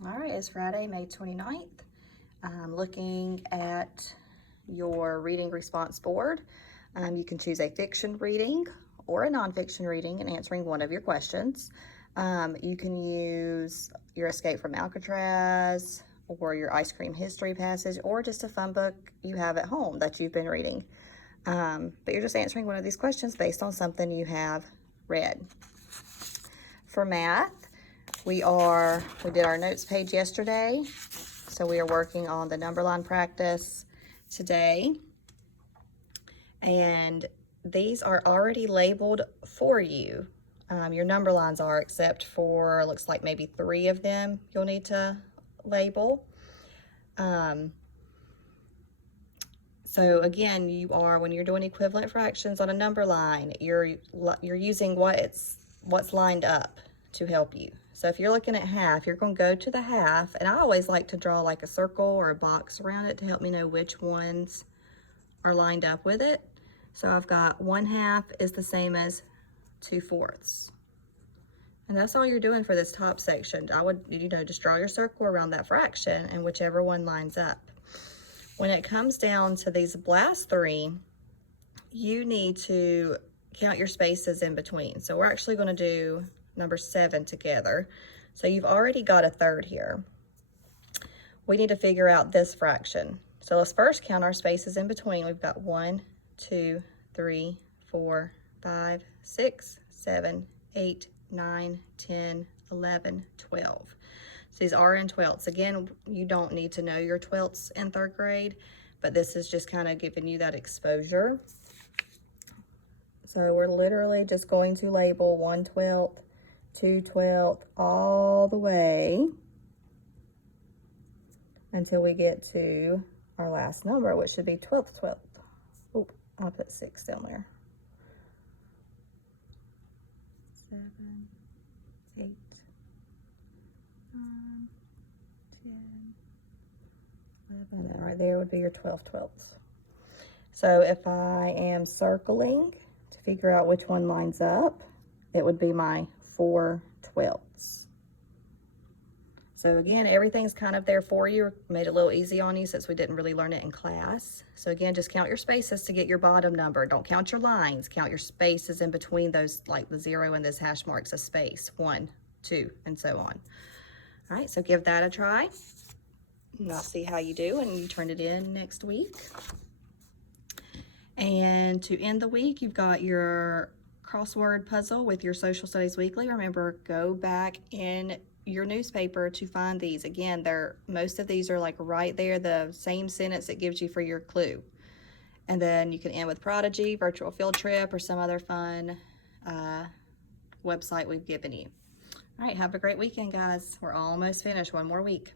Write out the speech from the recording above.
All right, it's Friday, May 29th. I'm looking at your reading response board. You can choose a fiction reading or a nonfiction reading and answering one of your questions. You can use your Escape from Alcatraz or your ice cream history passage or just a fun book you have at home that you've been reading. But you're just answering one of these questions based on something you have read. For math, we did our notes page yesterday, so we are working on the number line practice today. And these are already labeled for you. Your number lines are, except for, looks like maybe 3 of them you'll need to label. So again, when you're doing equivalent fractions on a number line, you're using what's lined up to help you. So if you're looking at half, you're going to go to the half, and I always like to draw like a circle or a box around it to help me know which ones are lined up with it. So I've got 1/2 is the same as 2/4. And that's all you're doing for this top section. I would, just draw your circle around that fraction and whichever one lines up. When it comes down to these last 3, you need to count your spaces in between. So we're actually going to do number 7 together. So you've already got a third here. We need to figure out this fraction. So let's first count our spaces in between. We've got 1, 2, 3, 4, 5, 6, 7, 8, 9, 10, 11, 12. So these are in 12ths. Again, you don't need to know your 12ths in 3rd grade, but this is just kind of giving you that exposure. So we're literally just going to label 1/12, 2/12, all the way until we get to our last number, which should be 12/12. Oh, I put 6 down there. 7, 8, 9, 10, 11, and then right there would be your 12/12. So if I am circling to figure out which one lines up, it would be my 4/12. So again, everything's kind of there for you. Made it a little easy on you since we didn't really learn it in class. So again, just count your spaces to get your bottom number. Don't count your lines. Count your spaces in between those, like the 0 and this hash marks a space. 1, 2, and so on. All right, so give that a try. And I'll see how you do, and you turn it in next week. And to end the week, you've got your crossword puzzle with your Social Studies Weekly. Remember, go back in your newspaper to find these. Again, most of these are like right there, the same sentence it gives you for your clue. And then you can end with Prodigy, virtual field trip, or some other fun website we've given you. All right, have a great weekend, guys. We're almost finished. 1 more week.